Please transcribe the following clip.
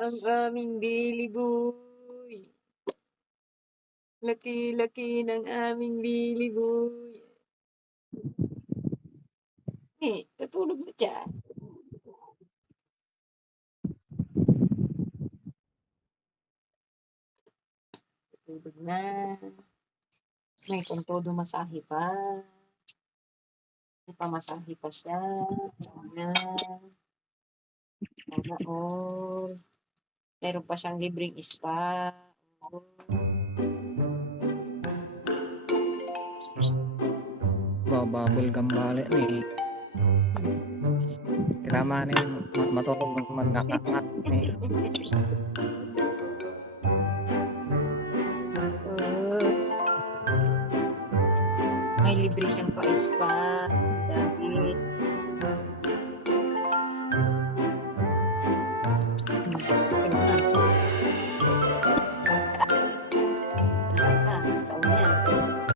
Ang aming Billy Boy. Laki-laki ng aming Billy Boy. Natulog na siya. Natulog na. May kung todo masahe pa. May pamasahe pa siya. Ayan. Sana all. Meron pa siyang libreng spa. Oh. Bababol gambale ni. Kailangan ni matulog magkakakat ni. May libre siyang pa-spa.